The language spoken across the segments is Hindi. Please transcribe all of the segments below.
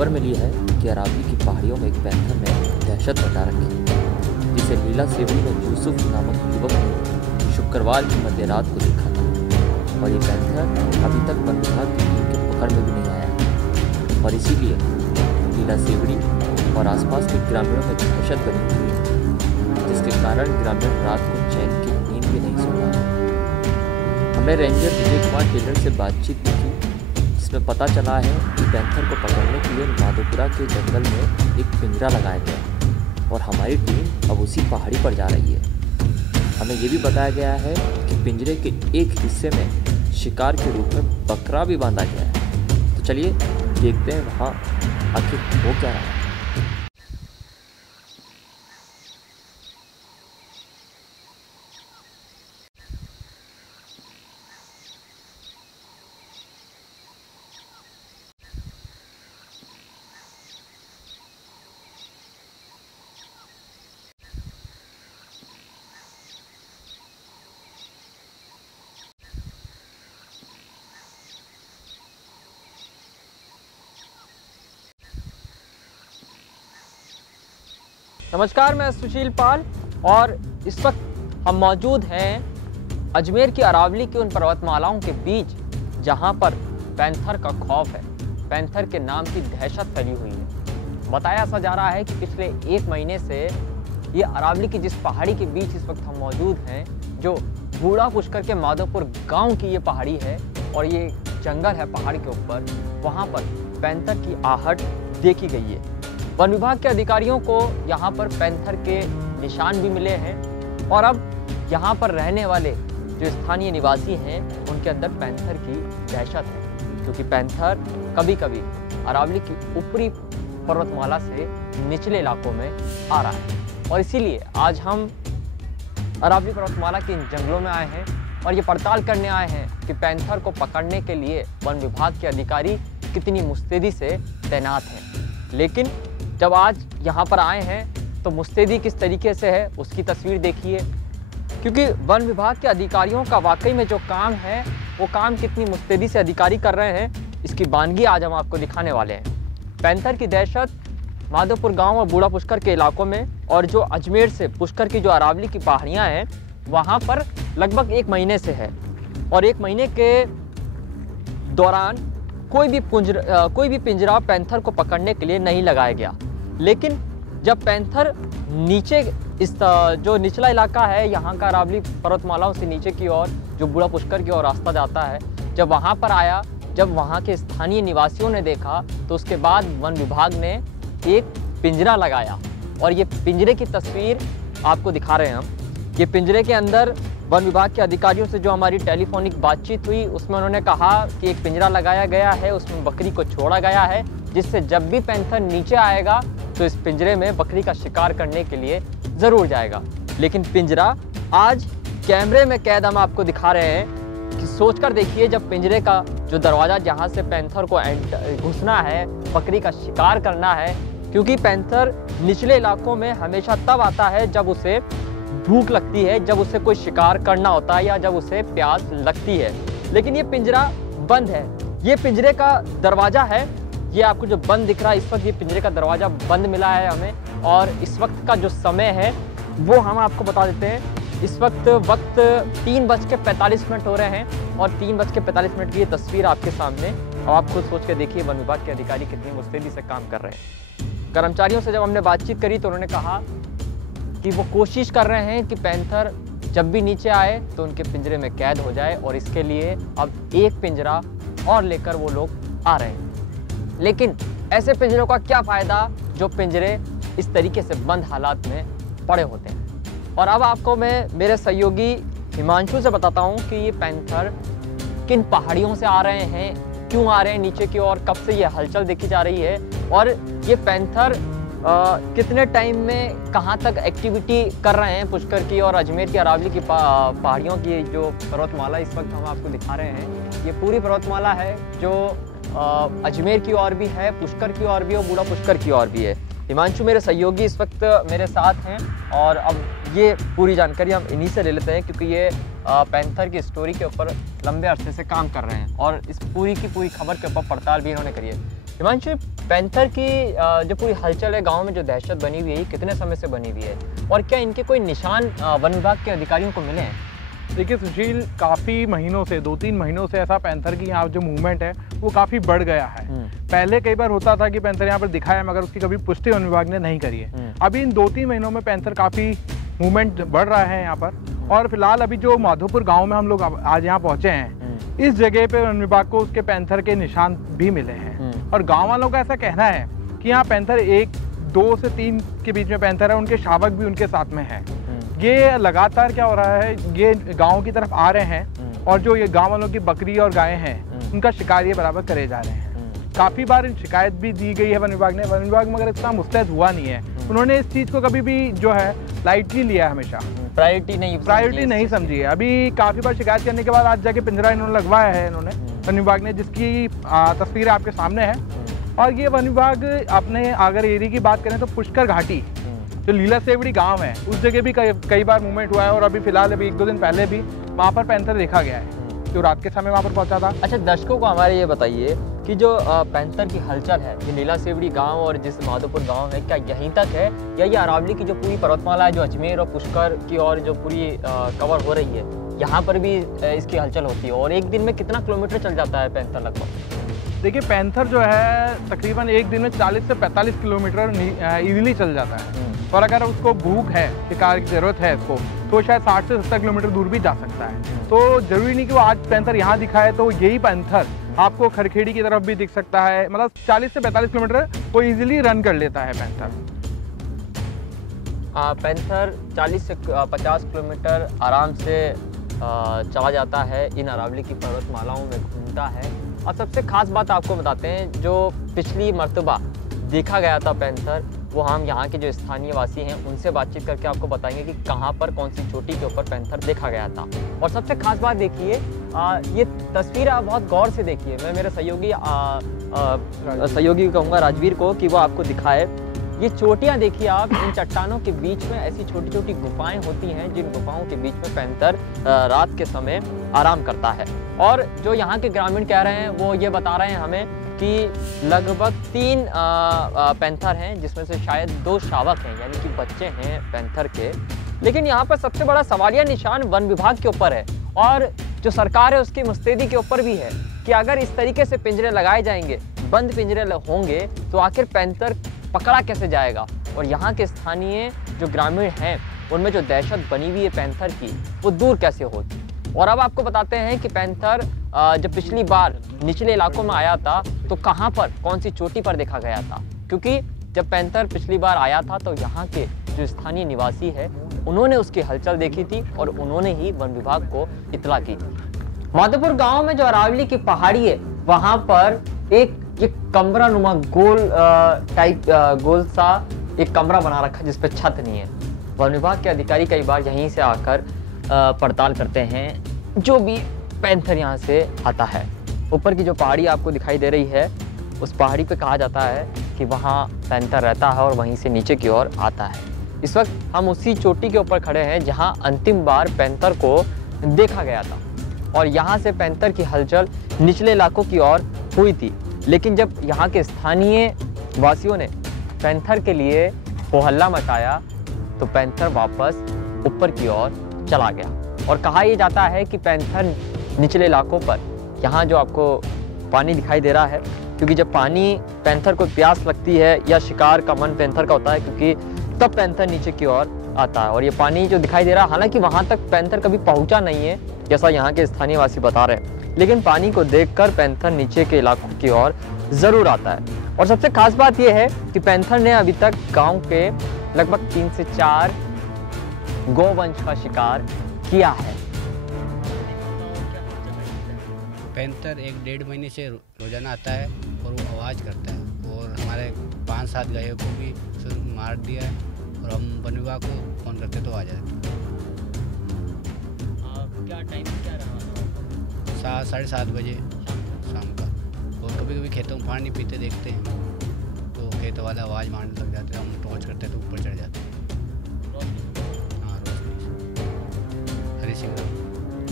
खबर मिली है कि अरावली की पहाड़ियों में एक पैंथर ने दहशत मचा रखी है, जिसे लीला सेवड़ी में यूसुफ नामक युवक ने शुक्रवार की मध्य रात को देखा था। और ये पैंथर अभी तक वन विभाग की टीम के पकड़ में भी नहीं आया है और इसीलिए लीला सेवड़ी और आसपास के ग्रामीणों में दहशत बनी हुई है, जिसके कारण ग्रामीण रात को चैन की नींद भी नहीं सो पा रहे। हमने रेंजर विजय कुमार टेलर से बातचीत की, जिसमें पता चला है कि पैंथर को पकड़ने के लिए माधोपुरा के जंगल में एक पिंजरा लगाया गया और हमारी टीम अब उसी पहाड़ी पर जा रही है। हमें ये भी बताया गया है कि पिंजरे के एक हिस्से में शिकार के रूप में बकरा भी बांधा गया है। तो चलिए देखते हैं वहाँ आखिर हो क्या रहा है। नमस्कार, मैं सुशील पाल और इस वक्त हम मौजूद हैं अजमेर की अरावली की उन पर्वतमालाओं के बीच जहां पर पैंथर का खौफ है, पैंथर के नाम की दहशत फैली हुई है। बताया ऐसा जा रहा है कि पिछले 1 महीने से ये अरावली की जिस पहाड़ी के बीच इस वक्त हम मौजूद हैं, जो बूढ़ा पुष्कर के माधोपुर गांव की ये पहाड़ी है और ये जंगल है पहाड़ के ऊपर, वहाँ पर पैंथर की आहट देखी गई है। वन विभाग के अधिकारियों को यहाँ पर पैंथर के निशान भी मिले हैं और अब यहाँ पर रहने वाले जो स्थानीय निवासी हैं उनके अंदर पैंथर की दहशत है, क्योंकि पैंथर कभी कभी अरावली की ऊपरी पर्वतमाला से निचले इलाकों में आ रहा है। और इसीलिए आज हम अरावली पर्वतमाला के इन जंगलों में आए हैं और ये पड़ताल करने आए हैं कि पैंथर को पकड़ने के लिए वन विभाग के अधिकारी कितनी मुस्तैदी से तैनात हैं। लेकिन जब आज यहाँ पर आए हैं तो मुस्तैदी किस तरीके से है उसकी तस्वीर देखिए, क्योंकि वन विभाग के अधिकारियों का वाकई में जो काम है वो काम कितनी मुस्तैदी से अधिकारी कर रहे हैं, इसकी बानगी आज हम आपको दिखाने वाले हैं। पैंथर की दहशत माधोपुर गांव और बूढ़ा पुष्कर के इलाकों में और जो अजमेर से पुष्कर की जो अरावली की पहाड़ियाँ हैं वहाँ पर लगभग 1 महीने से है और 1 महीने के दौरान कोई भी पिंजरा पैंथर को पकड़ने के लिए नहीं लगाया गया। लेकिन जब पैंथर नीचे इस जो निचला इलाका है यहाँ का अरावली पर्वतमालाओं से नीचे की ओर जो बूढ़ा पुष्कर की ओर रास्ता जाता है, जब वहाँ पर आया, जब वहाँ के स्थानीय निवासियों ने देखा तो उसके बाद वन विभाग ने एक पिंजरा लगाया और ये पिंजरे की तस्वीर आपको दिखा रहे हैं हम। ये पिंजरे के अंदर वन विभाग के अधिकारियों से जो हमारी टेलीफोनिक बातचीत हुई उसमें उन्होंने कहा कि एक पिंजरा लगाया गया है, उसमें बकरी को छोड़ा गया है, जिससे जब भी पैंथर नीचे आएगा तो इस पिंजरे में बकरी का शिकार करने के लिए ज़रूर जाएगा। लेकिन पिंजरा आज कैमरे में कैद हम आपको दिखा रहे हैं कि सोचकर देखिए, जब पिंजरे का जो दरवाज़ा जहाँ से पैंथर को घुसना है, बकरी का शिकार करना है, क्योंकि पैंथर निचले इलाकों में हमेशा तब आता है जब उसे भूख लगती है, जब उसे कोई शिकार करना होता है या जब उसे प्यास लगती है। लेकिन ये पिंजरा बंद है, ये पिंजरे का दरवाज़ा है, ये आपको जो बंद दिख रहा है इस वक्त ये पिंजरे का दरवाज़ा बंद मिला है हमें। और इस वक्त का जो समय है वो हम आपको बता देते हैं। इस वक्त 3:45 हो रहे हैं और 3:45 की ये तस्वीर आपके सामने। अब आप खुद सोच के देखिए वन विभाग के अधिकारी कितनी मुस्तैदी से काम कर रहे हैं। कर्मचारियों से जब हमने बातचीत करी तो उन्होंने कहा कि वो कोशिश कर रहे हैं कि पैंथर जब भी नीचे आए तो उनके पिंजरे में कैद हो जाए और इसके लिए अब एक पिंजरा और लेकर वो लोग आ रहे हैं। लेकिन ऐसे पिंजरों का क्या फ़ायदा जो पिंजरे इस तरीके से बंद हालात में पड़े होते हैं। और अब आपको मैं मेरे सहयोगी हिमांशु से बताता हूँ कि ये पैंथर किन पहाड़ियों से आ रहे हैं, क्यों आ रहे हैं नीचे की ओर, कब से ये हलचल देखी जा रही है और ये पैंथर कितने टाइम में कहाँ तक एक्टिविटी कर रहे हैं पुष्कर की और अजमेर की अरावली की पहाड़ियों की जो पर्वतमाला इस वक्त हम आपको दिखा रहे हैं। ये पूरी पर्वतमाला है जो अजमेर की ओर भी है, पुष्कर की ओर भी और बूढ़ा पुष्कर की ओर भी है। हिमांशु मेरे सहयोगी इस वक्त मेरे साथ हैं और अब ये पूरी जानकारी हम इन्हीं से ले लेते हैं, क्योंकि ये पैंथर की स्टोरी के ऊपर लंबे अरसे से काम कर रहे हैं और इस पूरी की पूरी खबर के ऊपर पड़ताल भी इन्होंने करी है। हिमांशु, पैंथर की जो पूरी हलचल है गांव में, जो दहशत बनी हुई है, कितने समय से बनी हुई है और क्या इनके कोई निशान वन विभाग के अधिकारियों को मिले हैं? देखिए सुशील, काफ़ी महीनों से 2-3 महीनों से ऐसा पैंथर की यहाँ जो मूवमेंट है वो काफ़ी बढ़ गया है। पहले कई बार होता था कि पैंथर यहाँ पर दिखा है, मगर उसकी कभी पुष्टि वन विभाग ने नहीं करी है। अभी इन 2-3 महीनों में पैंथर काफ़ी मूवमेंट बढ़ रहा है यहाँ पर। और फिलहाल अभी जो माधोपुर गाँव में हम लोग आज यहाँ पहुँचे हैं, इस जगह पे वन विभाग को उसके पैंथर के निशान भी मिले हैं। और गाँव वालों का ऐसा कहना है कि यहाँ पैंथर 1, 2 से 3 के बीच में पैंथर है, उनके शावक भी उनके साथ में है। ये लगातार क्या हो रहा है, ये गांव की तरफ आ रहे हैं और जो ये गांव वालों की बकरी और गायें हैं उनका शिकार ये बराबर करे जा रहे हैं। काफ़ी बार शिकायत भी दी गई है वन विभाग ने, वन विभाग मगर इतना मुस्तैद हुआ नहीं है। उन्होंने इस चीज़ को कभी भी जो है लाइटली लिया है, हमेशा प्रायोरिटी नहीं समझी है। अभी काफ़ी बार शिकायत करने के बाद आज जाके पिंजरा इन्होंने लगवाया है इन्होंने वन विभाग ने, जिसकी तस्वीर आपके सामने है। और ये वन विभाग अपने अगर एरिया की बात करें तो पुष्कर घाटी जो लीला सेवड़ी गांव है उस जगह भी कई बार मूवमेंट हुआ है। और अभी फिलहाल 1-2 दिन पहले भी वहाँ पर पैंथर देखा गया है जो रात के समय वहाँ पर पहुँचा था। अच्छा, दर्शकों को हमारे ये बताइए कि जो पैंथर की हलचल है, ये लीला सेवड़ी गांव और जिस माधोपुर गांव है, क्या यहीं तक है या ये अरावली की जो पूरी पर्वतमाला है जो अजमेर और पुष्कर की और जो पूरी कवर हो रही है, यहाँ पर भी इसकी हलचल होती है? और एक दिन में कितना किलोमीटर चल जाता है पैंथर लगभग? देखिए पैंथर जो है तकरीबन एक दिन में 40 से 45 किलोमीटर इजीली चल जाता है। और अगर उसको भूख है, शिकार की ज़रूरत है इसको, तो शायद 60 से 70 किलोमीटर दूर भी जा सकता है। तो ज़रूरी नहीं कि वो आज पैंथर यहाँ दिखा है तो यही पैंथर आपको खरखेड़ी की तरफ भी दिख सकता है। मतलब 40 से 45 किलोमीटर वो इजीली रन कर लेता है पैंथर। पैंथर 40 से 50 किलोमीटर आराम से चला जाता है, इन अरावली की पर्वतमालाओं में घूमता है। अब सबसे खास बात आपको बताते हैं, जो पिछली मर्तबा देखा गया था पैंथर, वो हम यहाँ के जो स्थानीय वासी हैं उनसे बातचीत करके आपको बताएंगे कि कहाँ पर कौन सी चोटी के ऊपर पैंथर देखा गया था। और सबसे खास बात देखिए, ये तस्वीर आप बहुत गौर से देखिए। मैं मेरे सहयोगी कहूँगा राजवीर को कि वो आपको दिखाए। ये चोटियाँ देखिए आप, इन चट्टानों के बीच में ऐसी छोटी छोटी गुफाएं होती हैं, जिन गुफाओं के बीच में पैंथर रात के समय आराम करता है। और जो यहाँ के ग्रामीण कह रहे हैं वो ये बता रहे हैं हमें कि लगभग 3 पैंथर हैं, जिसमें से शायद 2 शावक हैं, यानी कि बच्चे हैं पैंथर के। लेकिन यहाँ पर सबसे बड़ा सवालिया निशान वन विभाग के ऊपर है और जो सरकार है उसकी मुस्तैदी के ऊपर भी है कि अगर इस तरीके से पिंजरे लगाए जाएंगे, बंद पिंजरे होंगे, तो आखिर पैंथर पकड़ा कैसे जाएगा। और यहाँ के स्थानीय जो ग्रामीण हैं उनमें जो दहशत बनी हुई है पैंथर की, वो दूर कैसे होगी। और अब आपको बताते हैं कि पैंथर जब पिछली बार निचले इलाकों में आया था तो कहाँ पर, कौन सी चोटी पर देखा गया था। क्योंकि जब पैंथर पिछली बार आया था तो यहाँ के जो स्थानीय निवासी है उन्होंने उसकी हलचल देखी थी और उन्होंने ही वन विभाग को इतला की थी। माधोपुर गांव में जो अरावली की पहाड़ी है, वहाँ पर एक ये कमरा नुमा गोल सा एक कमरा बना रखा है जिस पे छत नहीं है। वन विभाग के अधिकारी कई बार यहीं से आकर पड़ताल करते हैं जो भी पैंथर यहाँ से आता है। ऊपर की जो पहाड़ी आपको दिखाई दे रही है, उस पहाड़ी पे कहा जाता है कि वहाँ पैंथर रहता है और वहीं से नीचे की ओर आता है। इस वक्त हम उसी चोटी के ऊपर खड़े हैं जहाँ अंतिम बार पैंथर को देखा गया था और यहाँ से पैंथर की हलचल निचले इलाकों की ओर हुई थी। लेकिन जब यहाँ के स्थानीय वासियों ने पैंथर के लिए हो हल्ला मचाया तो पैंथर वापस ऊपर की ओर चला गया। और कहा यह जाता है कि पैंथर निचले इलाकों पर, यहाँ जो आपको पानी दिखाई दे रहा है, क्योंकि जब पानी पैंथर को प्यास लगती है या शिकार का मन पैंथर का होता है, क्योंकि तब पैंथर नीचे की ओर आता है। और ये पानी जो दिखाई दे रहा है, हालांकि वहाँ तक पैंथर कभी पहुँचा नहीं है जैसा यहाँ के स्थानीय वासी बता रहे हैं, लेकिन पानी को देखकर पैंथर नीचे के इलाकों की ओर जरूर आता है। और सबसे खास बात यह है कि पैंथर ने अभी तक गाँव के लगभग 3 से 4 गोवंश का शिकार किया है। पैंथर 1-1.5 महीने से रोजाना आता है और वो आवाज़ करता है और हमारे 5-7 गायों को भी मार दिया है और हम वन विभाग को फ़ोन करते तो आ जाते। क्या टाइम क्या रहा? 7-7:30 बजे शाम का। और कभी कभी खेतों में पानी पीते देखते हैं तो खेत वाला आवाज़ मारने लग जाते हैं, हम टॉर्च करते हैं तो ऊपर चढ़ जाते हैं। हाँ, रोशनी हरी सिंह।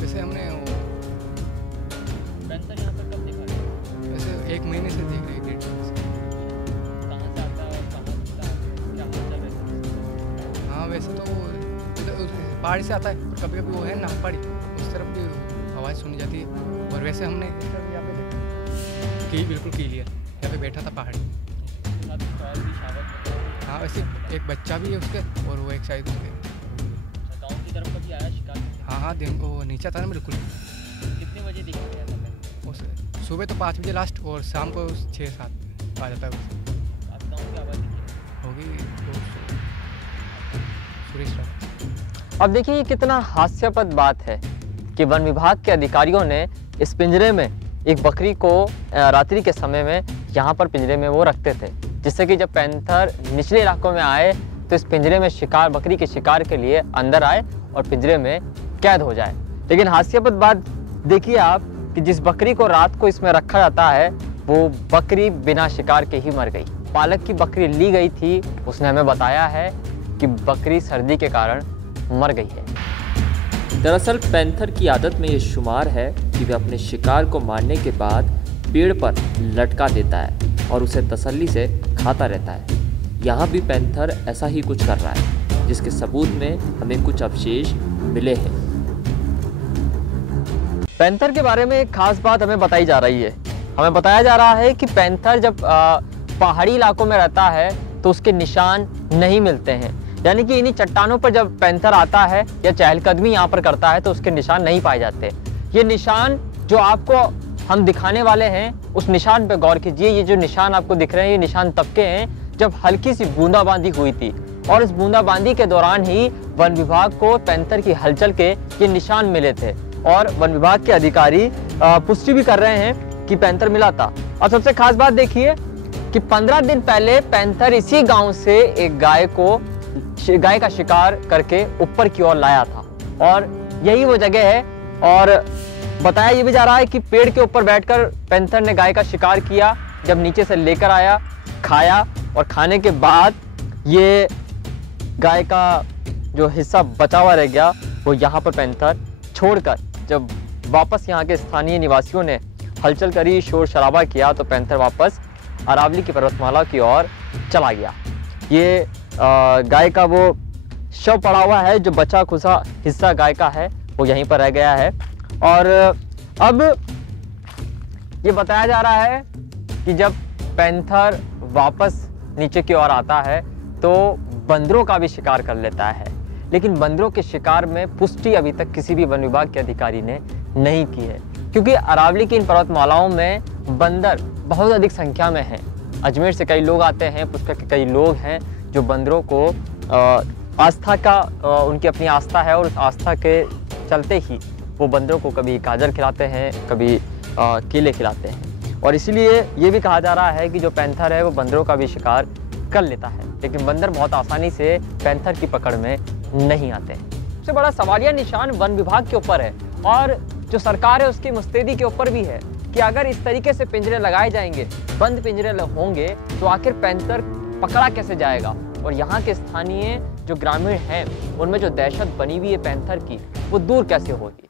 वैसे हमने पैंथर यहाँ पर कब देखा गया? वैसे 1 महीने से देख रहे थे। वैसे तो पहाड़ी से आता है, कभी कभी वो है ना पहाड़ी, उस तरफ भी आवाज़ सुनी जाती है। और वैसे हमने इस तरफ यहाँ पे की बिल्कुल क्लियर यहाँ पे बैठा था पहाड़ी। हाँ वैसे एक बच्चा भी है उसके, और वो एक शायद उसके गाँव की तरफ कभी आया शिकार? हाँ दिन को नीचा था ना बिल्कुल। कितने बजे दिख गया था? उस सुबह तो 5 बजे लास्ट, और शाम को 6-7 आ जाता है। गाँव की आवाज़ होगी तो सुरेश राव। अब देखिए ये कितना हास्यास्पद बात है कि वन विभाग के अधिकारियों ने इस पिंजरे में एक बकरी को रात्रि के समय में यहाँ पर पिंजरे में वो रखते थे, जिससे कि जब पैंथर निचले इलाकों में आए तो इस पिंजरे में शिकार, बकरी के शिकार के लिए अंदर आए और पिंजरे में कैद हो जाए। लेकिन हास्यास्पद बात देखिए आप कि जिस बकरी को रात को इसमें रखा जाता है वो बकरी बिना शिकार के ही मर गई। पालक की बकरी ली गई थी, उसने हमें बताया है कि बकरी सर्दी के कारण मर गई है। दरअसल पैंथर की आदत में ये शुमार है कि वह अपने शिकार को मारने के बाद पेड़ पर लटका देता है और उसे तसल्ली से खाता रहता है। यहाँ भी पैंथर ऐसा ही कुछ कर रहा है, जिसके सबूत में हमें कुछ अवशेष मिले हैं। पैंथर के बारे में एक खास बात हमें बताई जा रही है। हमें बताया जा रहा है कि पैंथर जब पहाड़ी इलाकों में रहता है तो उसके निशान नहीं मिलते हैं, यानी कि इन्हीं चट्टानों पर जब पैंथर आता है या चहलकदमी यहाँ पर करता है तो उसके निशान नहीं पाए जाते। ये निशान जो आपको हम दिखाने वाले हैं उस निशान पे गौर कीजिए। ये जो निशान आपको दिख रहे हैं ये निशान तब के हैं जब हल्की सी बूंदाबांदी हुई थी, और इस बूंदाबांदी के दौरान ही वन विभाग को पैंथर की हलचल के ये निशान मिले थे, और वन विभाग के अधिकारी पुष्टि भी कर रहे हैं कि पैंथर मिला था। और सबसे खास बात देखिए कि 15 दिन पहले पैंथर इसी गांव से एक गाय का शिकार करके ऊपर की ओर लाया था, और यही वो जगह है। और बताया ये भी जा रहा है कि पेड़ के ऊपर बैठकर पैंथर ने गाय का शिकार किया, जब नीचे से लेकर आया, खाया, और खाने के बाद ये गाय का जो हिस्सा बचा हुआ रह गया वो यहाँ पर पैंथर छोड़कर, जब वापस यहाँ के स्थानीय निवासियों ने हलचल करी, शोर शराबा किया, तो पैंथर वापस अरावली की पर्वतमाला की ओर चला गया। ये गाय का वो शव पड़ा हुआ है, जो बचा खुचा हिस्सा गाय का है वो यहीं पर रह गया है। और अब ये बताया जा रहा है कि जब पैंथर वापस नीचे की ओर आता है तो बंदरों का भी शिकार कर लेता है, लेकिन बंदरों के शिकार में पुष्टि अभी तक किसी भी वन विभाग के अधिकारी ने नहीं की है, क्योंकि अरावली की इन पर्वतमालाओं में बंदर बहुत अधिक संख्या में हैं। अजमेर से कई लोग आते हैं, पुष्कर के कई लोग हैं जो बंदरों को आस्था का उनकी अपनी आस्था है, और उस आस्था के चलते ही वो बंदरों को कभी गाजर खिलाते हैं, कभी केले खिलाते हैं। और इसीलिए ये भी कहा जा रहा है कि जो पैंथर है वो बंदरों का भी शिकार कर लेता है, लेकिन बंदर बहुत आसानी से पैंथर की पकड़ में नहीं आते हैं। सबसे बड़ा सवालिया निशान वन विभाग के ऊपर है, और जो सरकार है उसकी मुस्तैदी के ऊपर भी है कि अगर इस तरीके से पिंजरे लगाए जाएंगे, बंद पिंजरे होंगे, तो आखिर पैंथर पकड़ा कैसे जाएगा। और यहाँ के स्थानीय जो ग्रामीण हैं उनमें जो दहशत बनी हुई है पैंथर की, वो दूर कैसे होगी।